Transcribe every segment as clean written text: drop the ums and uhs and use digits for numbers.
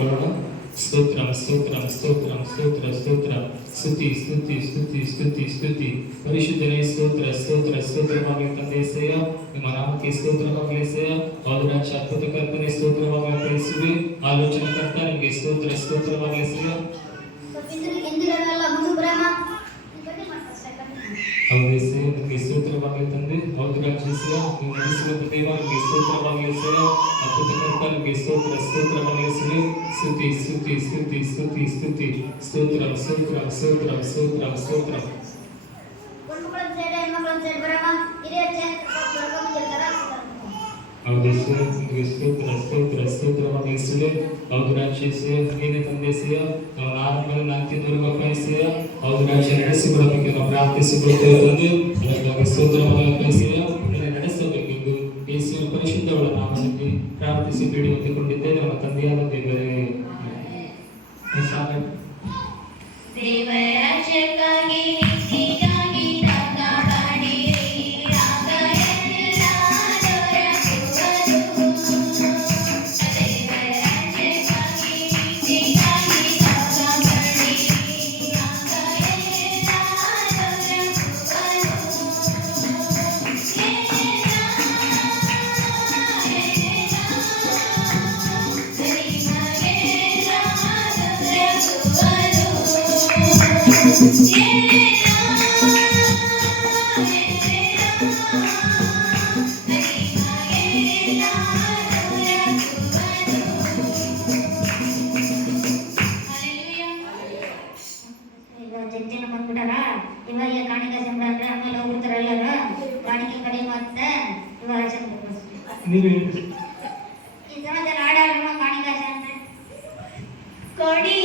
ಮಾಡಿಕೊಳ್ಳೋಣ. ಸ್ತೋತ್ರ ಸ್ತೋತ್ರ ಸ್ತೋತ್ರ ಸ್ತೋತ್ರ ಸ್ತೋತ್ರ ಸ್ತುತಿ ಸ್ತುತಿ ಸ್ತುತಿ ಸ್ತುತಿ ಸ್ತುತಿ ಪರಿಶುದ್ಧನೇ ಸ್ತೋತ್ರ ಸ್ತೋತ್ರ ಸ್ತೋತ್ರವಾಗಲಿ ತಂದೆ ಏಸಯ್ಯ. ನಿಮ್ಮ ನಾಮಕ್ಕೆ ಸ್ತೋತ್ರವಾಗಲಿ ಏಸಯ್ಯ. ಹೌದು ಅದ್ಭುತ ಕರ್ತನೆ ಸ್ತೋತ್ರವಾಗಲಿ ತಿಳಿಸುವೆ. ಆಲೋಚನೆ ಕರ್ತ ನಿಮಗೆ ಸ್ತೋತ್ರ ಸ್ತೋತ್ರವಾಗಲಿ ಏಸಯ್ಯ. ಹೌದು ಏಸಯ್ಯ ನಿಮಗೆ ಸ್ತೋತ್ರವಾಗಲಿ ತಂದೆ. ಹೌದು ರಾಜ್ಯಸ್ಯ ನೀವು ನಡೆಸುವಂತ ದೇವ ನಿಮಗೆ ಸ್ತೋತ್ರವಾಗಲಿ ಏಸಯ್ಯ. ಅದ್ಭುತ ಕರ್ತ ನಿಮಗೆ ಸ್ತೋತ್ರ ಸ್ತೋತ್ರವಾಗಲಿ ಏಸಯ್ಯ. ಸ್ತುತಿ ಸ್ತುತಿ ಸ್ತುತಿ ಸ್ತುತಿ ಸ್ತುತಿ ಸ್ತೋತ್ರ ಸ್ತೋತ್ರ ಸ್ತೋತ್ರ ಸ್ತೋತ್ರ ಸ್ತೋತ್ರ ಹೌದು ನಿಮಗೆ ಸ್ತೋತ್ರ ಸ್ತೋತ್ರ ಸ್ತೋತ್ರವಾಗಲಿ ಏಸಯ್ಯ. ಹೌದು ರಾಜ್ಯಸ್ಯ ನೀನೇ ತಂದೆ ಏಸಯ್ಯ. ನಾವು ಆರಂಭದಿಂದ ಅಂತ್ಯದವರೆಗೂ ಅಪ್ಪಯಿಸಯ್ಯ. ಹೌದು ರಾಜ್ಯ ನಡೆಸಿಕೊಳ್ಳಬೇಕೆಂದು ನಾವು ಪ್ರಾರ್ಥಿಸಿಕೊಳ್ಳುತ್ತೇವೆ ತಂದೆ. ಅದಕ್ಕಾಗಿ ಸ್ತೋತ್ರವಾಗಲಿ ಏಸಯ್ಯ. ನೀನೇ ನಡೆಸಬೇಕೆಂದು ಯೇಸುವಿನ ಪರಿಶುದ್ಧಗಳ ನಾಮದಲ್ಲಿ ಪ್ರಾರ್ಥಿಸಿ ಬೇಡಿ ಹೊಂದಿಕೊಂಡಿದ್ದೇವೆ ನಮ್ಮ ತಂದೆಯಾದ ದೇವರೇ. ದೇವರಾಜ್ಯಕ್ಕಾಗಿ ಇವಾಗ ಕಾಣಿಕೆ ಸಂಬಳ ಅಂದ್ರೆ ಆಮೇಲೆ ಹೋಗ್ಬಿಡ್ತಾರಲ್ಲ ಕಾಣಿಕೆ ಕಡೆ ಮತ್ತೆ ಇವಾಗ ಈ ಸಮಾಜ ಆಡಾಡ ಕಾಣಿಕೆ ಅಂದ್ರೆ ಕೊಡಿ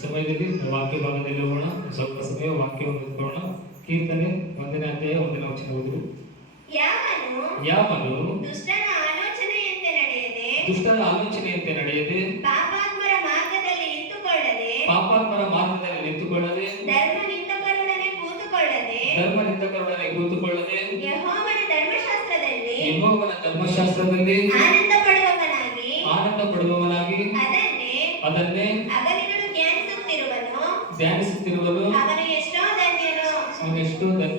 ಸಮಯದಲ್ಲಿ ವಾಕ್ಯ ಭಾಗದಲ್ಲಿ ಹೋಗೋಣ. ಸ್ವಲ್ಪ ಸಮಯ ವಾಕ್ಯವನ್ನು ಓದ್ಕೊಳ್ಳೋಣ. ಕೀರ್ತನೆ 1ನೇ ಅಧ್ಯಾಯ 1ನೇ ವಚನ ಓದು. ಯಾವನು ದುಷ್ಟನ ಆಲೋಚನೆಯಂತೆ ನಡೆಯದೆ ಪಾಪಾತ್ಮರ ಮಾರ್ಗದಲ್ಲಿ ನಿಂತುಕೊಳ್ಳದೆ ಧರ್ಮ ನಿಂದಕರೊಡನೆ ಕೂತುಕೊಳ್ಳದೆ ಯೆಹೋವನ ಧರ್ಮಶಾಸ್ತ್ರದಲ್ಲಿ ಆನಂದ ಪಡುವವನಾಗಿ ಅದನ್ನೇ ಧ್ಯಾನಿಸುತ್ತಿರುವನು ಅವನು ಎಷ್ಟೋ ಧನ್ಯನು.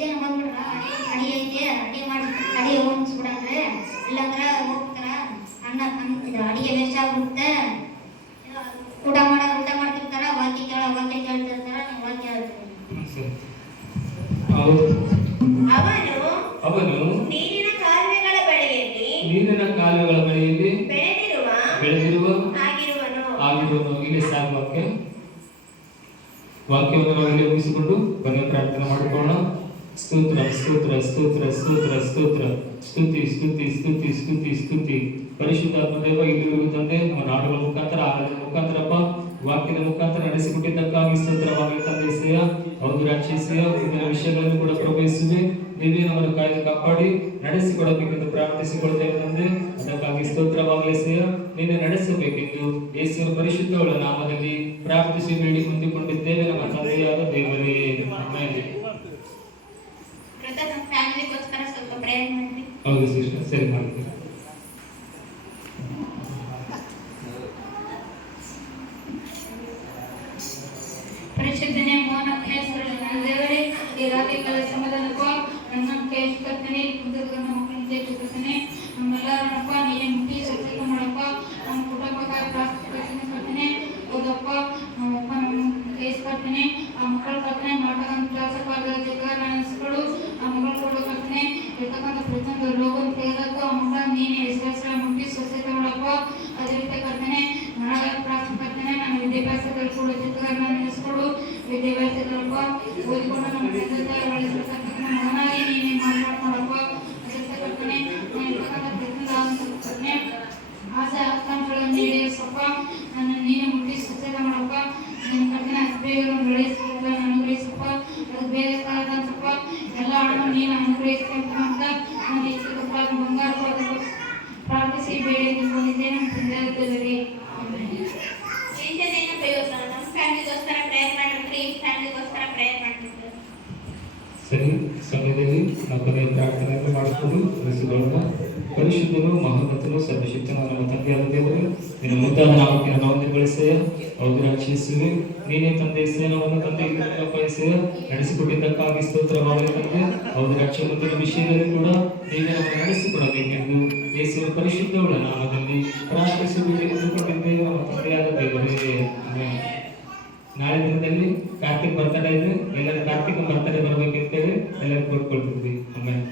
ಜನ ಬಂದ್ಬಿಟ್ರ ಅಡಿಗೆ ಮಾಡಿ ಅಡಿಗೆ ಹೋಗಿಸ್ಬಿಡಂದ್ರೆ ಇಲ್ಲಾಂದ್ರೆ ಹೋಗ್ತಾರ ಅಡಿಗೆ ವೇಸ್ಟ್ ಆಗ್ಬಿಡುತ್ತೆ. ಊಟ ಮಾಡ್ತಿರ್ತಾರ ವಾಕ್ಯ ಕೇಳ್ತಿರ್ತಾರ ನೀವು ವಾಕ್ಯ ಹೇಳ್ತೀರಿ. ಅವನು ನೀರಿನ ಕಾಲುವೆಗಳ ಬಳಿಯಲ್ಲಿ ಬೆಳೆದಿರುವ ಆಗಿರುವನು. ಇಲ್ಲಿ ಸಾಕು ವಾಕ್ಯವನ್ನು ನಾವು ಇಲ್ಲಿ ಮುಗಿಸಿಕೊಂಡು ಕೊನೆಯ ಪ್ರಾರ್ಥನೆ ಮಾಡಿಕೊಳ್ಳೋಣ. ಸ್ತೋತ್ರ ಸ್ತೋತ್ರ ಸ್ತೋತ್ರ ಸ್ತೋತ್ರ ಸ್ತೋತ್ರ ಸ್ತುತಿ ಸ್ತುತಿ ಸ್ತುತಿ ಸ್ತುತಿ ಸ್ತುತಿ ಪರಿಶುದ್ಧಾತ್ಮ ದೇವ ಇಲ್ಲಿವರೆಗೂ ತಂದೆ ನಮ್ಮ ನಾಡುಗಳ ಮುಖಾಂತರ ಆರಾಧನೆ ಮುಖಾಂತರಪ್ಪ ವಾಕ್ಯದ ಮುಖಾಂತರ ನಡೆಸಿಕೊಟ್ಟಿದ್ದಕ್ಕಾಗಿ ಸ್ತೋತ್ರವಾಗಲಿ ತಂದೆ ಏಸಯ್ಯ. ಹೌದು ರಾಜ್ಯಸ್ಯ ಮುಂದಿನ ವಿಷಯಗಳನ್ನು ಕೂಡ ಪ್ರಭವಿಸುವೆ. ನೀವೇ ನಮ್ಮನ್ನು ಕಾಯ್ದು ಕಾಪಾಡಿ ನಡೆಸಿಕೊಡಬೇಕೆಂದು ಪ್ರಾರ್ಥಿಸಿಕೊಳ್ತೇವೆ ತಂದೆ. ಅದಕ್ಕಾಗಿ ಸ್ತೋತ್ರವಾಗಲಿ ಏಸಯ್ಯ. ನೀನು ನಡೆಸಬೇಕೆಂದು ಯೇಸುವಿನ ಪರಿಶುದ್ಧಗಳ ನಾಮದಲ್ಲಿ ಪ್ರಾರ್ಥಿಸಿ ಬೇಡಿ ಹೊಂದಿಕೊಂಡಿದ್ದೇವೆ ನಮ್ಮ ತಂದೆಯಾದ ದೇವರೇ. ಹೌದು ಸಿಸ್ಟರ್, ಸರಿ ಮಾಡ್ತೀವಿ. ಪರಿಶುದ್ಧನೇ ಮೋಹನ ದೇವರೇ ಈ ರಾತ್ರಿ ಕಾಲ ಸಮಾಧಾನಕ್ಕೂ ನನ್ನ ಕೇಳ್ಕೊಳ್ತೇನೆ. ನಮ್ಮ ಮಕ್ಕಳನ್ನ ಕೇಳ್ಕೊಳ್ತೇನೆ. ನಮ್ಮೆಲ್ಲರನ್ನಪ್ಪ ನೀನೇ ಮುಟ್ಟಿ ಸತ್ಸಂಗ ಮಾಡಪ್ಪ. ನಮ್ಮ ಕುಟುಂಬಕ್ಕಾಗಿ ಪ್ರಾರ್ಥನೆ ಹೌದಪ್ಪ. ನಮ್ಮಪ್ಪ ನಮ್ಮ ಕೇಳ್ಕೊಳ್ತೇನೆ. ಆ ಮಕ್ಕಳ ಕರ್ತನೆ ನಾಟಕ ಕ್ಲಾಸಕ್ಕಾದ ಅನಿಸ್ಗಳು ಆ ಮಕ್ಕಳು ಕೊಡೋಕರ್ತನೆ ಇರ್ತಕ್ಕಂಥ ಪ್ರತಿಯೊಂದು ರೋಗನ ತೆಗೆದಕ್ಕೂ ಆ ಮಕ್ಕಳ ನೀನೇ ಹೆಸರು ಮುಟ್ಟಿ ಸ್ವಚ್ಛತೆ ಮಾಡಪ್ಪ. ಅದೇ ರೀತಿ ಕರ್ತನೆ ನನಗಾಗಿ ಪ್ರಾರ್ಥನೆ ಕರ್ತನೆ. ನನ್ನ ವಿದ್ಯಾಭ್ಯಾಸ ವಿದ್ಯಾಭ್ಯಾಸಗಳಪ್ಪ ಓದಿಕೊಂಡು ನಮ್ಮ ತಂದೆ ತಾಯಿ ಬೆಳೆಸಿರ್ತಕ್ಕಂಥ ಮಗನಾಗಿ ನೀನೇ ಮಾತಾಡ್ಕೊಳಪ್ಪ ಕರ್ತನೆ ಆಸೆ ಆಕಾಂಕ್ಷೆಗಳನ್ನು ಈಡೇರಿಸಪ್ಪ ನನ್ನ ನೀನೇ ಮುಟ್ಟಿ ಸತ್ಯದ ಮಾಡಪ್ಪ ನನ್ನ ಕರ್ತನೆ ಬೇಗವನ್ನು ಬೆಳೆಸಪ್ಪ ಅನುಗ್ರಹಿಸಪ್ಪ ಅದು ಬೇಗ ಕಾಲದಂತಪ್ಪ ಎಲ್ಲ ಹಣವನ್ನು ನೀನು ಅನುಗ್ರಹಿಸಬೇಕಂತ ನಾನು ಇಷ್ಟಪ್ಪ ಬಂಗಾರ ಪ್ರಾರ್ಥಿಸಿ ಬೇಡಿ ನಿಂತ್ಕೊಂಡಿದ್ದೇನೆ ತಂದೆ ನಮ್ಮ ಫ್ಯಾಮಿಲಿಗೋಸ್ಕರ ಪ್ರೇಯರ್ ಮಾಡಿರ್ತೀರಿ ಈ ಫ್ಯಾಮಿಲಿಗೋಸ್ಕರ ಪ್ರೇಯರ್ ಮಾಡ್ತಿದ್ರು. ಸರಿ, ಸಮಯದಲ್ಲಿ ನಾವು ಕೊನೆಯ ಪ್ರಾರ್ಥನೆಯನ್ನು ಮಾಡಿಕೊಂಡು ಮುಗಿಸಿಕೊಳ್ಳೋಣ. ಪರಿಶುದ್ಧನು ಮಹೋನ್ನತನು ಸರ್ವಶಕ್ತನು ನಮ್ಮ ತಂದೆಯಾದ ದೇವರು, ನಿನ್ನ ಮುದ್ದಾದ ನಾಮಕ್ಕೆ ವಂದನೆಗಳಿಸೆಯ ಹೌದು ರಾಕ್ಷಿಸುವೆ. ನೀನೇ ತಂದೆ ಸೇನವನ್ನು ತಂದೆ ಅಪ್ಪಯಿಸೆಯ ನಡೆಸಿಕೊಟ್ಟಿದ್ದಕ್ಕಾಗಿ ಸ್ತೋತ್ರವಾಗಲಿ ತಂದೆ. ಹೌದು ರಾಕ್ಷ ಮುಂದಿನ ವಿಷಯದಲ್ಲಿ ಕೂಡ ನೀವೇ ನಮ್ಮನ್ನು ನಡೆಸಿಕೊಡಬೇಕೆಂದು ಯೇಸುವಿನ ಪರಿಶುದ್ಧವುಳ್ಳ ನಾಮದಲ್ಲಿ ಪ್ರಾರ್ಥಿಸಿಕೊಂಡಿದ್ದೇವೆ ನಮ್ಮ ತಂದೆಯಾದ ದೇವರೇ. ಆಮೆನ್. ನಾಳೆ ದಿನದಲ್ಲಿ ಕಾರ್ತಿಕ್ ಬರ್ತಡೇ ಇದೆ, ಎಲ್ಲರೂ ಕಾರ್ತಿಕ್ ಬರ್ತಡೇ ಬರ್ಬೇಕಂತೇಳಿ ಎಲ್ಲರೂ ಕೊಟ್ಕೊಳ್ತಿದ್ವಿ. ಆಮೇಲೆ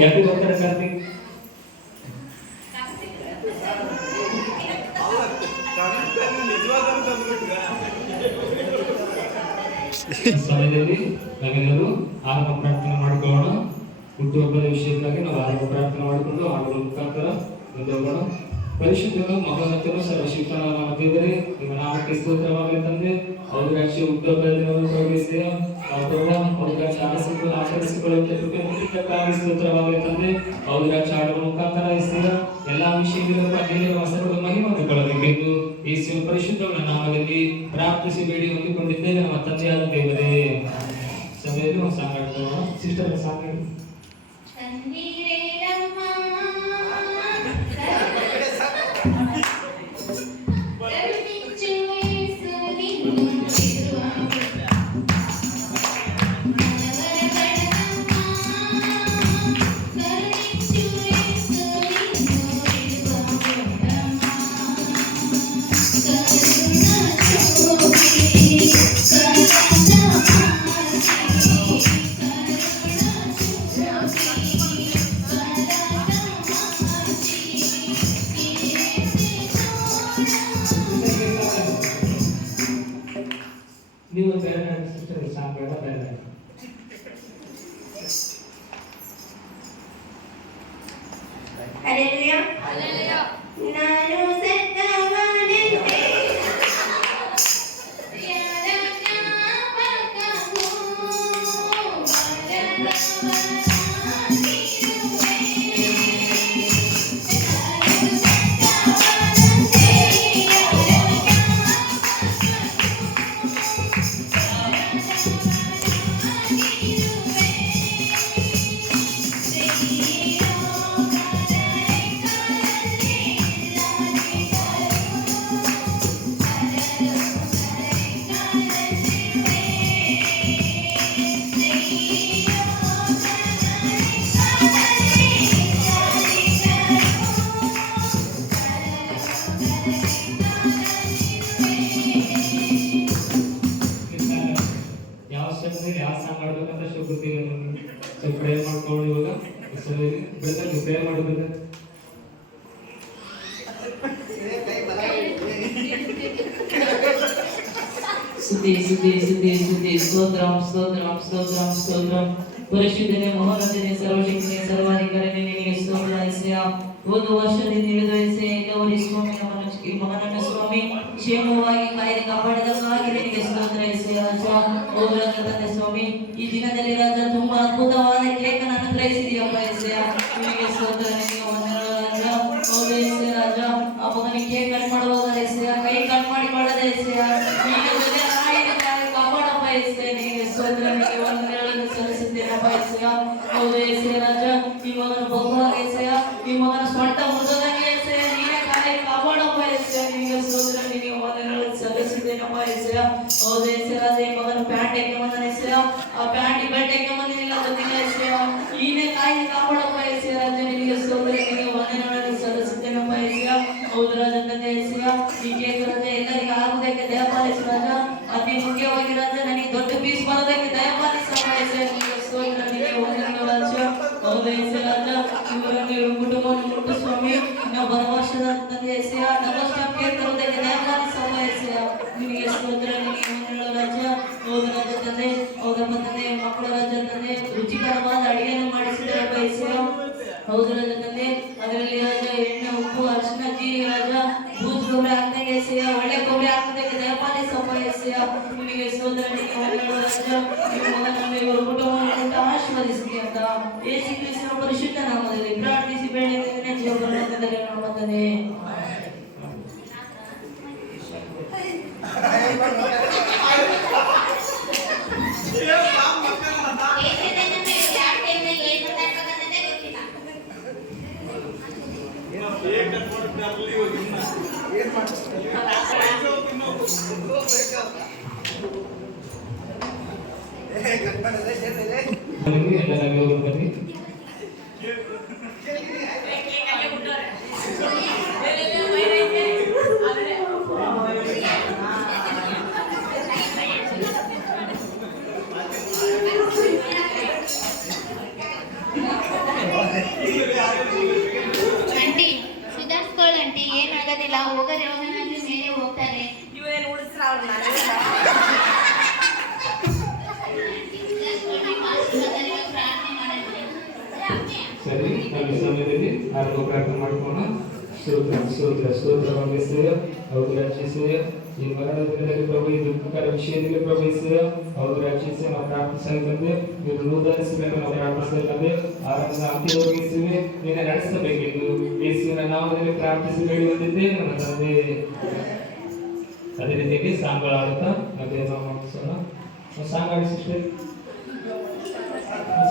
ಯಾಕೆ ಬರ್ತಾರೆ ಕಾರ್ತಿಕ್? ಸಮಯದಲ್ಲಿ ನಾವೆಲ್ಲರೂ ಆರಂಭ ಪ್ರಾರ್ಥನೆ ಮಾಡಿಕೊಳ್ಳೋಣ. ಹುಟ್ಟುಹಬ್ಬದ ವಿಷಯಕ್ಕಾಗಿ ನಾವು ಆರಂಭ ಪ್ರಾರ್ಥನೆ ಮಾಡಿಕೊಂಡು ಹಾಡುಗಳ ಮುಖಾಂತರ ಮುಂದೆ ಹೋಗೋಣ. ಪರಿಶುದ್ಧನು ಮಹೋನ್ನತನು ಸರ್ವಶಕ್ತನ ನಮ್ಮ ದೇವರೇ, ನಿಮ್ಮ ನಾಮಕ್ಕೆ ಸ್ತೋತ್ರವಾಗಲಿ ತಂದೆ. ಹೌದು ರಾಜ್ಯ ಹುಟ್ಟುಹಬ್ಬದ ದಿನವನ್ನು ಪ್ರವೇಶಿಸಿ ಹೌದು ರಾಜ್ಯ ಆಚರಿಸಿಕೊಳ್ಳುವಂತೆ ಕೃಪೆ ನೀಡಿದ್ದಕ್ಕಾಗಿ ಸ್ತೋತ್ರವಾಗಲಿ ತಂದೆ. ಹೌದು ರಾಜ್ಯ ಹಾಡುಗಳ ಮುಖಾಂತರ ಇಸ್ತೀರ ಎಲ್ಲಾ ವಿಷಯಗಳಿರುವ ದೇವರ ವಸನಗಳು ಮಹಿಮೆಗೊಳ್ಳಬೇಕೆಂದು ಯೇಸುವಿನ ಪರಿಶುದ್ಧಗಳ ನಾಮದಲ್ಲಿ ಪ್ರಾರ್ಥಿಸಿ ಬೇಡಿ ಹೊಂದಿಕೊಂಡಿದ್ದೇವೆ ನಮ್ಮ ತಂದೆಯಾದ ದೇವರೇ. ಸಮಯದಲ್ಲಿ ಸಾಂಗಾಡ್ಕೊಳ್ಳೋಣ. ಸಿಸ್ಟರ್ ಸಾಂಗಾಡಿ ನೀವು ಬೇರೆ ಸಿಸ್ಟರ್ ಸಾಂಗ್ ಬೇಡ ಬೇರೆ Hallelujah. Hallelujah. ನಾನು ಸತ್ತವನಂತೆ ಯಾವ ಸಾಂಗ್ ಮಾಡ್ಬೇಕಂತ ಗೊತ್ತಿಲ್ಲ ನಮ್ಗೆ. ಸ್ವಲ್ಪ ಪ್ರೇಯರ್ ಮಾಡ್ಕೊಂಡು ಇವಾಗ ಪ್ರೇಯರ್ ಮಾಡಬೇಕು. ಸ್ತುತಿ ಸ್ತುತಿ ಸ್ತುತಿ ಸ್ತುತಿ ಸ್ತೋತ್ರಂ ಸ್ತೋತ್ರಂ ಸ್ತೋತ್ರಂ ಸ್ತೋತ್ರಂ. ಪರಿಶುದ್ಧನೇ ಮಹೋನ್ನತನೇ ಸರ್ವಶಕ್ತನೇ ಸರ್ವಾಧಿಕಾರನೇ ನಿನಗೆ ಸ್ತೋತ್ರ ಯೆಹೋವಾ. ಒಂದು ವರ್ಷದಿಂದ ಹಿಡಿದು ಎಲ್ಲವನ್ನೂ ಸ್ವಾಮಿ ಈ ಮಗನನ್ನು ಸ್ವಾಮಿ ಕ್ಷೇಮವಾಗಿ ಕಾಯ್ದು ಕಾಪಾಡಿದಕ್ಕಾಗಿ ನಿನಗೆ ಸ್ತೋತ್ರ ಯೆಹೋವಾ. ತಂದೆ ಸ್ವಾಮಿ, ಈ ದಿನದಲ್ಲಿ ರಾಜ ತುಂಬಾ ಅದ್ಭುತವಾದ ಕೇಕ್ ಅನ್ನು ಅನುಗ್ರಹಿಸಿದೆಯಪ್ಪ ಯೆಹೋವಾ. ನಿನಗೆ ಸ್ತೋತ್ರ, ನಿನಗೆ ವಂದನೆಗಳು ರಾಜ. ಹೌದು ಯೆಹೋವಾ ರಾಜ, ಆ ಮಗನಿಗೆ ಕೇಕ್ ಕಟ್ ಮಾಡುವಾಗ ಯೆಹೋವಾ ಕೈ ಕಟ್ ಮಾಡಿಕೊಳ್ಳದೆ ಯೆಹೋವಾ ನಿನಗೆ ಜೊತೆ ಕಾಪಾಡಪ್ಪ ಯೆಹೋವಾ. ನಿನಗೆ ಸ್ತೋತ್ರ, ನಿನಗೆ ವಂದನೆಗಳನ್ನು ಸಲ್ಲಿಸುತ್ತೇನಪ್ಪ ಯೆಹೋವಾ. ಹೌದು ಯೆಹೋವಾ ರಾಜ, ಈ ಮಗನ ಬಹುವಾಗ ಯೆಹೋವಾ ಈ ಮಗನ ಸ್ವಂತ ಮುರಿದಂಗೆ ಯೆಹೋವಾ ನೀನೇ ಕಾಪಾಡಪ್ಪ ಯೆಹೋವಾ. ನಿನಗೆ ಸ್ತೋತ್ರ, ನಿನಗೆ ವಂದನೆಗಳನ್ನು ಸಲ್ಲಿಸುತ್ತೇನಪ್ಪ ಯೆಹೋವಾ. ಹೌದು ಯೆಹೋವಾ ರಾಜ, ಈ ಮಗನ ಪ್ಯಾಂಟ್ ಹಾಕಿಕೊಂಡನ ಯೆಹೋವಾ ಆ ಪ್ಯಾಂಟ್ ಬೆಲ್ಟ್ ಹಾಕಿಕೊಂಡಿಲ್ಲ ಗೊತ್ತಿಲ್ಲ ಯೆಹೋವಾ ನೀನೇ ಕಾಯ್ದು ಕಾಪಾಡಪ್ಪ ಯೆಹೋವಾ ರಾಜ. ನಿನಗೆ ಸ್ತೋತ್ರ, ನಿನಗೆ ವಂದನೆಗಳನ್ನು ಸಲ್ಲಿಸುತ್ತೇನಪ್ಪ ಯೆಹೋವಾ. ಹೌದು ರಾಜ ತಂದೆ ಯೆಹೋವಾ, ಈ ಕೇಕ್ ರಾಜ ಎಲ್ಲರಿಗೂ ಆಗುವುದಕ್ಕೆ ದಯಪಾಲಿಸು ರಾಜ. ಅತಿ ಮುಖ್ಯವಾಗಿ ರಾಜ ನನಗೆ ದೊಡ್ಡ ಪೀಸ್ ಬರೋದಕ್ಕೆ ದಯಪಾಲಿಸಪ್ಪ ಯೆಹೋವಾ. ನಿನಗೆ ಸ್ತೋತ್ರ, ನಿನಗೆ ವಂದನೆಗಳು ರಾಜ. ಹೌದು ಯೆಹೋವಾ ರಾಜ, ಇವರನ್ನು ಇವರು ಕುಟುಂಬವನ್ನು ಮುಟ್ಟಿಸು ಭರವಸದ ತಂದೆ ಎಸೆಯ ಡಬಲ್ ಸ್ಟಾಪ್ ತರುವುದಕ್ಕೆ ದಯಮಾಡಿ ಸಹ ಎಸೆಯ ನಿಮಗೆ ಸ್ತೋತ್ರ ನಿಮಗೆ ಮಕ್ಕಳ ರಾಜ್ಯ ಹೌದು ರಾಜ ತಂದೆ ಹೌದಪ್ಪ ತಂದೆ ಮಕ್ಕಳ ರಾಜ್ಯ ತಂದೆ ರುಚಿಕರವಾದ ಅಡಿಗೆಯನ್ನು ಮಾಡಿಸಿದರೆ ಬಯಸೆಯ ಹೌದು ರಾಜ ತಂದೆ ಅದರಲ್ಲಿ ರಾಜ ಎಣ್ಣೆ ಉಪ್ಪು ಅರಿಶಿನ ಜೀರಿಗೆ ರಾಜ ಬೂಜ್ ಗೊಬ್ಬರ ಹಾಕ್ದಂಗೆ ಎಸೆಯ ಒಳ್ಳೆ ಗೊಬ್ಬರ ಹಾಕೋದಕ್ಕೆ ದಯಪಾಲಿ ಸಹ ಎಸೆಯ ನಿಮಗೆ ಸ್ತೋತ್ರ ನಿಮಗೆ ಮಕ್ಕಳ ರಾಜ್ಯ ನಿಮ್ಮ ಮಗನನ್ನು ಇವರು ಕುಟುಂಬವನ್ನು ಕೊಟ್ಟು ಆಶೀರ್ವದಿಸಿ ಅಂತ ಯೇಸು ಕ್ರಿಸ್ತನ ಪರಿಶುದ್ಧ ನಾಮದಲ್ಲಿ ಪ್ರಾರ್ಥಿಸಿ ಬೇಡಿದ್ದೇನೆ ಜೀವನದಲ್ಲಿ ನಾಮದಲ್ಲಿ ಎಲ್ಲರಿಗೂ ಬನ್ನಿ. ಆಂಟಿ ಸುಧಾರಿಸ್ಕೊಳ್ಳಿ ಆಂಟಿ, ಏನಾಗೋದಿಲ್ಲ. ಹೋಗೋದು ಯಾವಾಗನಾದ್ರೂ ಮೇಲೆ ಹೋಗ್ತಾರೆ. ಇವೇನು ಉಳಿಸ್ರ ಅವ್ರನ್ನ ಸುಧಾರಿಸ್ಕೊಳ್ಳಿ, ಆಶೀರ್ವಾದದಲ್ಲಿ ಪ್ರಾರ್ಥನೆ ಮಾಡೋಣ. ಸರಿ, ನಾವು ಈ ಸಮಯದಲ್ಲಿ ಆರಂಭ ಪ್ರಾರ್ಥನೆ ಮಾಡಿಕೊಂಡು ಸ್ತೋತ್ರ ಸ್ತೋತ್ರ ಸ್ತೋತ್ರವಾಗಿ ಸೇವೆ ಹೌದು ರಚಿಸಿವೆ ಈ ಮರಣದ ದಿನದಲ್ಲಿ ಪ್ರಭು ಈ ದುಃಖಕರ ವಿಷಯದಲ್ಲಿ ಪ್ರಭುಯಿಸಿವೆ ಹೌದು ರಚಿಸಿ ನಾವು ಪ್ರಾರ್ಥಿಸಬೇಕಂದ್ರೆ ನೀವು ನೂತನಿಸಬೇಕು ನಾವು ಪ್ರಾರ್ಥಿಸಬೇಕಂದ್ರೆ ಆರಂಭ ಅಂತ್ಯವಾಗಿಸಿವೆ ನೀನು ನಡೆಸಬೇಕೆಂದು ಯೇಸುವಿನ ನಾಮದಲ್ಲಿ ಪ್ರಾರ್ಥಿಸಿ ಬೇಡುವಂತಿದ್ದೆ ನಮ್ಮ ತಂದೆ. ಅದೇ ರೀತಿಯಾಗಿ ಸಾಂಗಳ ಆಡುತ್ತಾ ಅದೇ ನಾವು ಸಾಂಗ್ ಆಡಿ ಸಿಸ್ಟರ್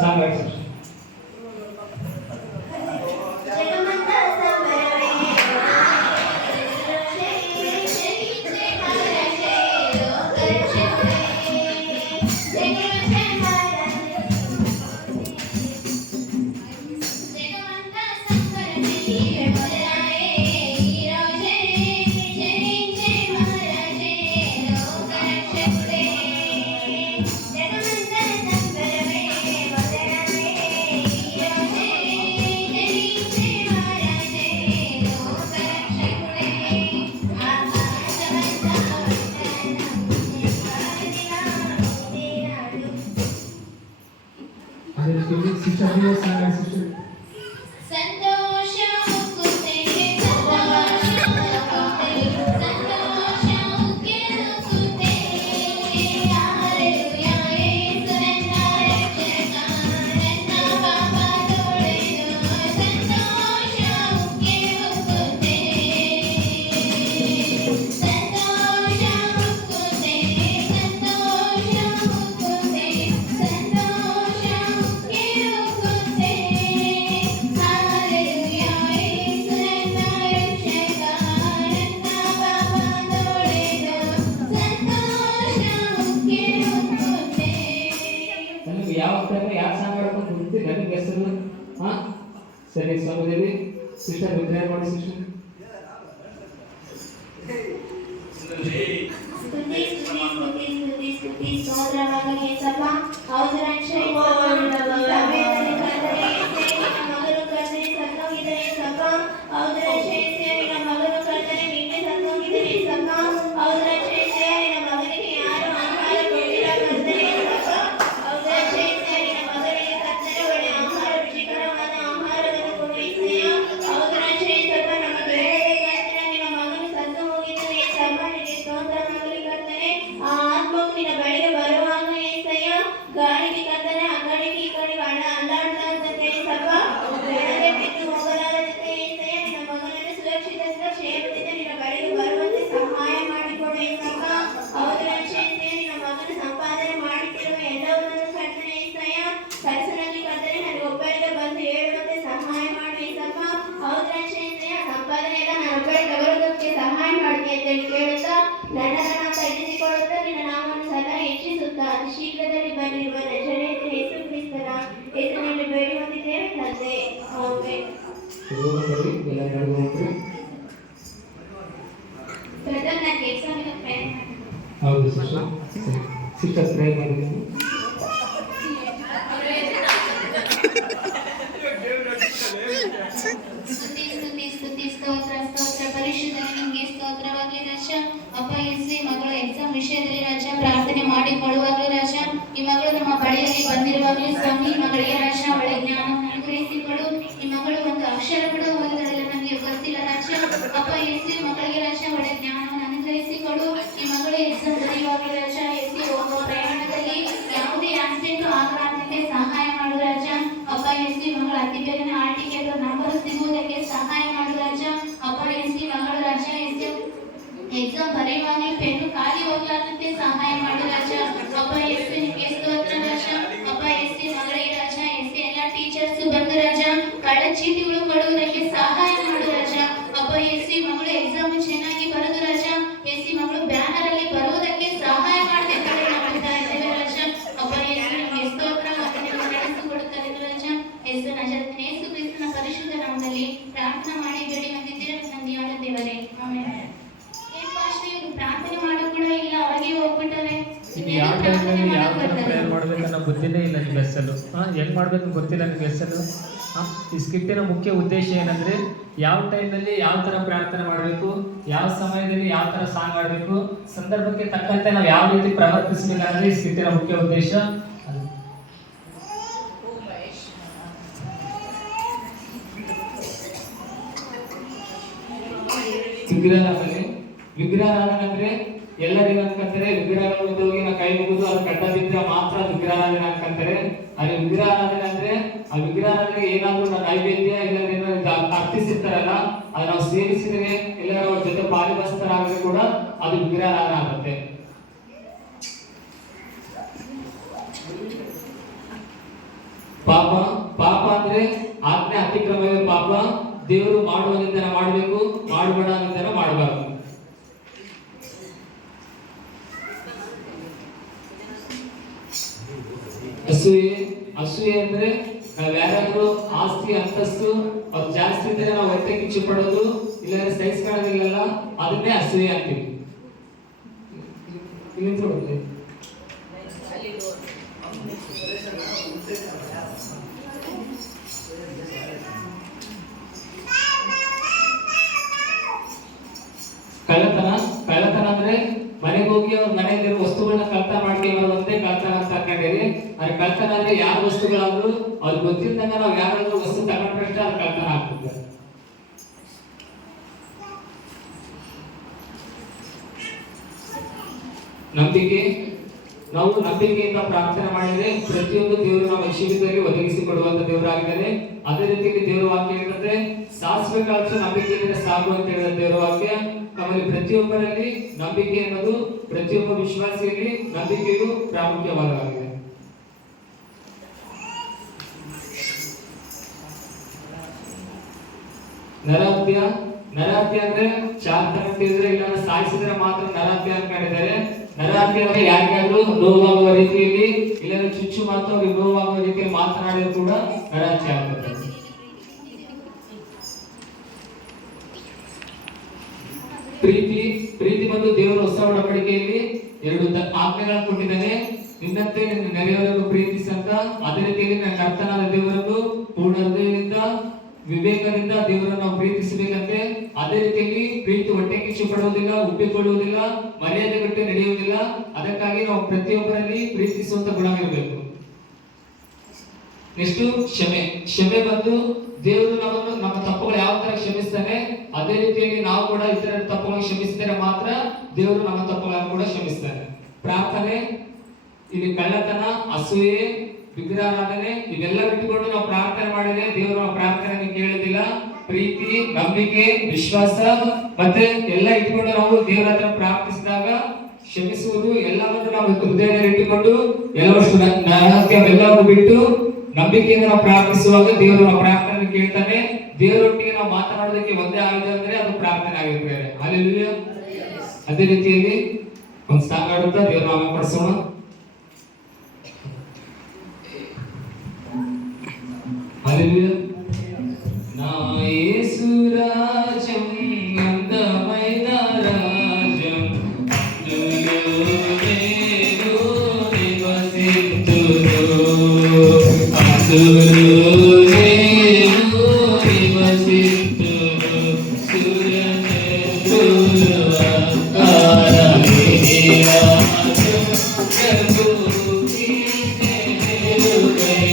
ಸಾಂಗ್ ಆಡಿ ಸಿಸ್ಟರ್ ಸರಿ ಸಮಯದಲ್ಲಿ ಸಿಸ್ಟರ್ ವಿದ್ಯಾರ್ಥಿ ಮಾಡಿ ಸಿಸ್ಟರ್ ಸ್ತುತಿ ಸ್ತುತಿ ಸ್ತುತಿ ಸ್ತುತಿ ಸ್ತುತಿ ಸ್ತೋತ್ರವಾಗಲಿ ಯೇಸಪ್ಪ. ಹೌದು ರಕ್ಷಣೆ ಸಮಯದಲ್ಲಿ ಕರ್ತನೇ ನಿನ್ನ ಮಗನು ಕರ್ತನೇ ಸತ್ತೋಗಿದ್ದಾನೆ ಯೇಸಪ್ಪ. ಹೌದು ರಕ್ಷಣೆ ನಿನ್ನ ಮಗನು ಕರ್ತನೇ ನಿನ್ನೆ ಸತ್ತೋಗಿದ್ದಾನೆ ಯೇಸಪ್ಪ. ಹೌದು ರಕ್ಷಣೆ ನಿನ್ನ ಮಗನಿಗೆ ಯಾರು ಆಹಾರ ಕೊಟ್ಟಿಲ್ಲ ಕರ್ತನೇ ಯೇಸಪ್ಪ. ಹೌದು ರಕ್ಷಣೆ ನಿನ್ನ ಮಗನಿಗೆ ಕರ್ತನೇ ಒಳ್ಳೆ ಆಹಾರ ರುಚಿಕರವಾದ ಆಹಾರವನ್ನು ಕೊಡು ಯೇಸಯ್ಯ. ಹೌದು ರಕ್ಷಣೆ ಯೇಸಪ್ಪ, ನಮ್ಮ ಬೇಡದೆ ಕರ್ತನೇ ನಿನ್ನ ಮಗನು ಸತ್ತು ಹೋಗಿದ್ದಾನೆ ಯೇಸಪ್ಪ. ನಿನಗೆ ಸ್ತೋತ್ರವಾಗಲಿ ಕರ್ತನೇ. ಆ ಆತ್ಮವು ನಿನ್ನ ಬಳಿಗೆ ಬರುವಾಗ ಯೇಸಯ್ಯ ಗಾಳಿಗೆ ಕರ್ತನೇ ಆ ಕಡೆಗೆ ಈ ಕಡೆಗೆ ಅಲ್ಲಾಡ್ತಾ ಇರ್ತದೆ ಯೇಸಪ್ಪ. ಬೇಡದೆ ಬಿದ್ದು ಹೋಗಲಾರದಂತೆ ಯೇಸಯ್ಯ ನಿನ್ನ ಮಗನನ್ನು ಸುರಕ್ಷಿತದಿಂದ ಕ್ಷೇಮದಿಂದ ನಿನ್ನ ಬಳಿಗೆ ಬರುವಂತೆ ಸಹಾಯ ಮಾಡಿಕೊಡು ಯೇಸಪ್ಪ. ಹೌದು ರಕ್ಷಣೆ ನಿನ್ನ ಮಗನ ಸಂಪಾದನೆ ಮಾಡುತ್ತಿರುವ ಎಲ್ಲವನ್ನೂ ಕರ್ತನೇ ಯೇಸಯ್ಯ ಕನಸಿನಲ್ಲಿ ಕರ್ತನೇ ನನಗೆ ಒಬ್ಬಳಿಗೆ ಬಂದು ಹೇಳುವಂತೆ ಸಹಾಯ ಮಾಡು ಯೇಸಪ್ಪ. ಹೌದು ರಕ್ಷಣೆ ಸಂಪಾದನೆ ಎಲ್ಲ ನಾನು ಒಬ್ಬಳಿಗೆ ಬರುವುದಕ್ಕೆ ಸಹಾಯ ಮಾಡ್ತೀನಿ ಅಂತೇಳಿ ಕೇಳುತ್ತಾ ನನ್ನನ್ನು ನಾನು ತಗ್ಗಿಸಿಕೊಳ್ಳುತ್ತಾ ನಿನ್ನ ನಾಮವನ್ನು ಸದಾ ಹೆಚ್ಚಿಸುತ್ತಾ ಅತಿ ಶೀಘ್ರದಲ್ಲಿ ಬಂದಿರುವ ನಜರೇಯ ಯೇಸು ಕ್ರಿಸ್ತನ ಹೆಸರಿನಲ್ಲಿ ಬೇಡುವಂತಿದ್ದೇವೆ ತಂದೆ. ಆಮೆನ್. ಎಲ್ಲ ನಡೆದು ಬ್ರದರ್ ನಾನು ಎಕ್ಸಾಮಿಗೆ ಪ್ರೇಯರ್ ಮಾಡ್ತೀನಿ. ಹೌದು ಸಿಸ್ಟರ್ ಸಿಸ್ಟರ್ ಪ್ರೇ ಮಾಡಿದ್ದೀನಿ ಸ್ತುತಿ ಸ್ತುತಿ ಸ್ತುತಿ ಅತಿ ಬೇಗನೆ ಹಾಲ್ ಟಿಕೆಟ್ ನಂಬರ್ ಸಿಗುವುದಕ್ಕೆ ಸಹಾಯ ಮಾಡು ರಾಜ. ಅಪ್ಪ ಎಸ್ ಟಿ ಮಗಳು ರಾಜ ಎಕ್ಸಾಮ್ ಬರೆಯುವಾಗ ಪೆನ್ನು ಖಾಲಿ ಹೋಗ್ಲಾರ್ದಂತೆ ಸಹಾಯ ಮಾಡು ರಾಜ. ಅಪ್ಪ ಎಸ್ ನಿಮಗೆ ಸ್ತೋತ್ರ ರಾಜ. ಅಪ್ಪ ಎಸ್ ಟಿ ಮಗಳಿಗೆ ರಾಜ ಎಸ್ ಎಲ್ಲ ಟೀಚರ್ಸ್ ಬಂದು ರಾಜ ಕಳ್ಳ ಚೀಟಿಗಳು ಕೊಡುವುದಕ್ಕೆ ಸಹಾಯ ಮಾಡು ರಾಜ. ಅಪ್ಪ ಎಸ್ ಮಗಳು ಎಕ್ಸಾಮ್ ಚೆನ್ನಾಗಿ ಬರೆದು ರಾಜ ಎಸ್ ಮಗಳು ಬ್ಯಾನರ್ ಅಲ್ಲಿ ಬರುವುದಕ್ಕೆ ಸಹಾಯ ಮಾಡಬೇಕು ರಾಜ. ಅಪ್ಪ ಎಸ್ ನಿಮಗೆ ಸ್ತೋತ್ರ ನಡೆಸಿಕೊಡುತ್ತಾರೆ ರಾಜ. ಎಸ್ ನಜರತನ ಯೇಸು ಕ್ರಿಸ್ತನ ಪರಿಶುದ್ಧ ನಾಮದಲ್ಲಿ ಪ್ರಾರ್ಥನೆ ಮಾಡಿ ಬೇಡಿ ಬಂದಿದ್ದೀರ ನಂದಿಯಾದ ದೇವರೇ ಆಮೆನ್. ಏನ್ ಪಾಸ್ಟರ್ ಇವ್ರು ಪ್ರಾರ್ಥನೆ ಮಾಡೋ ಕೂಡ ಇಲ್ಲ, ಹೊರಗೆ ಹೋಗ್ಬಿಟ್ಟಾರೆ. ಇದು ಯಾವ ಟೈಮಲ್ಲಿ ಯಾವ ಥರ ಪ್ರೇಯರ್ ಮಾಡಬೇಕನ್ನೋ ಗೊತ್ತಿಲ್ಲೇ ಇಲ್ಲ ನಿಮ್ಗೆ ಅಸಲು. ಹೆಂಗೆ ಮಾಡಬೇಕು ಗೊತ್ತಿಲ್ಲ ನಿಮ್ಗೆ ಅಸಲು. ಈ ಸ್ಕಿಟ್ಟಿನ ಮುಖ್ಯ ಉದ್ದೇಶ ಏನಂದರೆ ಯಾವ ಟೈಮಲ್ಲಿ ಯಾವ ಥರ ಪ್ರಾರ್ಥನೆ ಮಾಡಬೇಕು, ಯಾವ ಸಮಯದಲ್ಲಿ ಯಾವ ಥರ ಸಾಂಗ್ ಆಡಬೇಕು, ಸಂದರ್ಭಕ್ಕೆ ತಕ್ಕಂತೆ ನಾವು ಯಾವ ರೀತಿ ಪ್ರವರ್ತಿಸಬೇಕನ್ನೋದು ಈ ಸ್ಕಿಟ್ಟಿನ ಮುಖ್ಯ ಉದ್ದೇಶ. ವಿಗ್ರಹಾರಾಧನೆ ಅಂದ್ರೆ ಎಲ್ಲರಿಗೂ ಅನ್ಕೊಂತಾರೆ ವಿಗ್ರಹಗಳು ಹೋಗಿ ನಾವು ಕೈ ಮುಗಿದು ಅದು ಕಟ್ಟ ಬಿದ್ದರೆ ಮಾತ್ರ ವಿಗ್ರಹಾರಾಧನೆ ಅನ್ಕೊಂತಾರೆ. ಅಲ್ಲಿ ವಿಗ್ರಹಾರಾಧನೆ ಅಂದ್ರೆ ಆ ವಿಗ್ರಹಾರಾಧನೆಗೆ ಏನಾದ್ರು ನೈವೇದ್ಯ ಇಲ್ಲ ಅರ್ಪಿಸಿರ್ತಾರಲ್ಲ ಅದು ನಾವು ಸೇವಿಸಿದ್ರೆ ಎಲ್ಲರ ಜೊತೆ ಪಾಲಿಭಾಗಸ್ಥರಾದ್ರೆ ಕೂಡ ಅದು ವಿಗ್ರಹಾರಾಧನೆ ಆಗುತ್ತೆ. ಪಾಪ ಪಾಪ ಅಂದ್ರೆ ಆಜ್ಞೆ ಅತಿಕ್ರಮವೇ ಪಾಪ. ದೇವರು ಮಾಡುವುದನ್ನ ಮಾಡಬೇಕು, ಮಾಡಬೇಡ ಅನ್ನೋದನ್ನ ಮಾಡಬಾರದು. ಅಸೂಯೆ ಅಸೂಯೆ ಅಂದ್ರೆ ನಾವ್ ಯಾರಾದ್ರೂ ಆಸ್ತಿ ಅಂತಸ್ತು ಅದು ಜಾಸ್ತಿ ಇದ್ರೆ ನಾವು ಹೊಟ್ಟೆ ಕಿಚ್ಚು ಪಡೋದು ಇಲ್ಲಾಂದ್ರೆ ಸಹಿಸ್ಕೊಳ್ಳೋದಿಲ್ಲಲ್ಲ ಅದನ್ನೇ ಅಸೂಯೆ ಅಂತೀವಿ. ಇಲ್ಲಿ ನೋಡುತ್ತೆ ಕಳ್ಳತನ ಕಳ್ಳತನ ಅಂದ್ರೆ ಮನೆಗೆ ಹೋಗಿ ಅವ್ರ ಮನೆಯಲ್ಲಿರೋ ವಸ್ತುಗಳನ್ನ ಕಳ್ತನ ಮಾಡ್ಕೊಂಡು ಬರೋದಂತೆ ಕಳ್ತನ ಅಂತ ಅನ್ಕೊಂಡಿರಿ. ಅದ್ರ ಕಳ್ತನ ಅಂದ್ರೆ ಯಾವ ವಸ್ತುಗಳಾದ್ರೂ ಅವ್ರಿಗೆ ಗೊತ್ತಿದ್ದಂಗ ನಾವು ಯಾರಾದ್ರೂ ವಸ್ತು ತಗೊಂಡ್ರಷ್ಟೇ ಅದು ಕಳ್ತನ ಆಗ್ತದೆ. ನಂಬಿಕೆ ನಾವು ನಂಬಿಕೆಯಿಂದ ಪ್ರಾರ್ಥನೆ ಮಾಡಿದ್ರೆ ಪ್ರತಿಯೊಂದು ದೇವರು ನಮ್ಮ ಜೀವಿತದಲ್ಲಿ ಒದಗಿಸಿಕೊಡುವಂತ ದೇವರಾಗಿದ್ದಾನೆ. ಅದೇ ರೀತಿಯಲ್ಲಿ ದೇವರ ವಾಕ್ಯ ಹೇಳಿದ್ರೆ ಸಾಸಿವೆ ಕಾಳು ನಂಬಿಕೆಯಿಂದ ಸಾಕು ಅಂತ ಹೇಳಿದ ದೇವರ ವಾಕ್ಯ. ಆಮೇಲೆ ಪ್ರತಿಯೊಬ್ಬರಲ್ಲಿ ನಂಬಿಕೆ ಅನ್ನೋದು ಪ್ರತಿಯೊಬ್ಬ ವಿಶ್ವಾಸಿಯಲ್ಲಿ ನಂಬಿಕೆಯು ಪ್ರಾಮುಖ್ಯವಾಗಿದೆ. ನರಹತ್ಯ ನರಹತ್ಯ ಅಂದ್ರೆ ಚಾರ್ತನಂತಿದ್ರೆ ಇಲ್ಲ ಸಾಯಿಸಿದ್ರೆ ಮಾತ್ರ ನರಹತ್ಯ ಅನ್ಕೊಂಡಿದ್ದಾರೆ. ನರಹತ್ಯ ಅಂದ್ರೆ ಯಾರಿಗಾದ್ರೂ ನೋವಾಗುವ ರೀತಿಯಲ್ಲಿ ಇಲ್ಲ ಚುಚ್ಚು ಮಾತು ಅವ್ರಿಗೆ ನೋವಾಗುವ ರೀತಿಯಲ್ಲಿ ಮಾತನಾಡಿದ್ರು ಕೂಡ ನರಹತ್ಯ ಆಗ್ತದೆ. ಪ್ರೀತಿ ಪ್ರೀತಿ ಬಂದು ದೇವರ ಹೊಸ ಒಡಂಬಡಿಕೆಯಲ್ಲಿ 2 ಆಜ್ಞೆಗಳನ್ನು ಕೊಟ್ಟಿದ್ದಾನೆ. ನಿನ್ನಂತೆ ನಿನ್ನ ನೆರೆಯವರನ್ನು ಪ್ರೀತಿಸಂತ, ಅದೇ ರೀತಿಯಲ್ಲಿ ನನ್ನ ಕರ್ತನಾದ ದೇವರನ್ನು ಪೂರ್ಣ ಹೃದಯದಿಂದ ವಿವೇಕದಿಂದ ದೇವರನ್ನು ನಾವು ಪ್ರೀತಿಸಬೇಕಂತೆ. ಅದೇ ರೀತಿಯಲ್ಲಿ ಪ್ರೀತಿ ಹೊಟ್ಟೆ ಕಿಚ್ಚು ಪಡುವುದಿಲ್ಲ, ಉಬ್ಬಿಕೊಳ್ಳುವುದಿಲ್ಲ, ಮರ್ಯಾದೆ ಗಟ್ಟಿ ನಡೆಯುವುದಿಲ್ಲ. ಅದಕ್ಕಾಗಿ ನಾವು ಪ್ರತಿಯೊಬ್ಬರಲ್ಲಿ ಪ್ರೀತಿಸುವಂತ ಗುಣ ಇರಬೇಕು. ನೆಕ್ಸ್ಟ್ ಕ್ಷಮೆ ಕ್ಷಮೆ ಬಂದು ದೇವರು ನಮ್ಮನ್ನು ನಮ್ಮ ತಪ್ಪುಗಳು ಯಾವ ತರ ಕ್ಷಮಿಸ್ತಾನೆ ಅದೇ ರೀತಿಯಲ್ಲಿ ನಾವು ಕೂಡ ಇತರ ತಪ್ಪುಗಳನ್ನು ಕ್ಷಮಿಸಿದರೆ ಮಾತ್ರ ದೇವರು ನಮ್ಮ ತಪ್ಪುಗಳನ್ನು ಕೂಡ ಕ್ಷಮಿಸ್ತಾನೆ. ಪ್ರಾರ್ಥನೆ ಇಲ್ಲಿ ಕಳ್ಳತನ, ಅಸೂಯೆ, ವಿಗ್ರಹಾರಾಧನೆ ಇವೆಲ್ಲ ಬಿಟ್ಟುಕೊಂಡು ನಾವು ಪ್ರಾರ್ಥನೆ ಮಾಡಿದ್ರೆ ದೇವರು ನಮ್ಮ ಪ್ರಾರ್ಥನೆಯನ್ನು ಕೇಳೋದಿಲ್ಲ. ಪ್ರೀತಿ, ನಂಬಿಕೆ, ವಿಶ್ವಾಸ ಮತ್ತೆ ಎಲ್ಲ ಇಟ್ಕೊಂಡು ನಾವು ದೇವರ ಹತ್ರ ಪ್ರಾರ್ಥಿಸಿದಾಗ ಕ್ಷಮಿಸುವುದು ಎಲ್ಲವನ್ನು ನಾವು ಹೃದಯದಲ್ಲಿ ಇಟ್ಟುಕೊಂಡು ಎಲ್ಲವಷ್ಟು ನರಹತ್ಯವೆಲ್ಲವೂ ಬಿಟ್ಟು ನಂಬಿಕೆಯಿಂದ ನಾವು ಪ್ರಾರ್ಥಿಸುವಾಗ ದೇವರು ನಮ್ಮ ಪ್ರಾರ್ಥನೆಯನ್ನು ಕೇಳ್ತಾನೆ. ದೇವರೊಟ್ಟಿಗೆ ನಾವು ಮಾತನಾಡೋದಕ್ಕೆ ಒಂದೇ ಆಯುಧ ಅಂದ್ರೆ ಅದು ಪ್ರಾರ್ಥನೆ ಆಗಿರ್ತಾರೆ. ಹಲ್ಲೆಲೂಯಾ. ಅದೇ ರೀತಿಯಲ್ಲಿ ಒಂದು ಸಾಂಗ್ ಆಡುತ್ತಾ ದೇವರ ನಾಮ ಪಡಿಸೋಣ. హల్లెలూయా. నా యేసు రాజ్యం అందమైన రాజ్యం, అందులో నేను నివసింతును, అందులో నేను నివసింతును. సురచతుల ఆకారమే రాజ్యం, ప్రభువు కీర్తి వెలుగై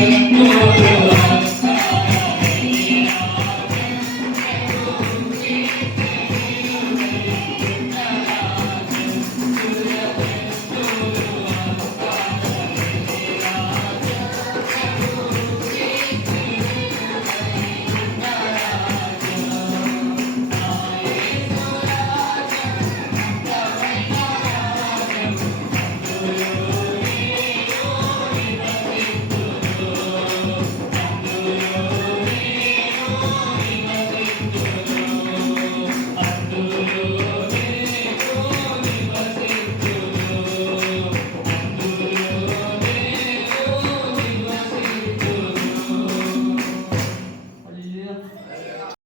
Lord.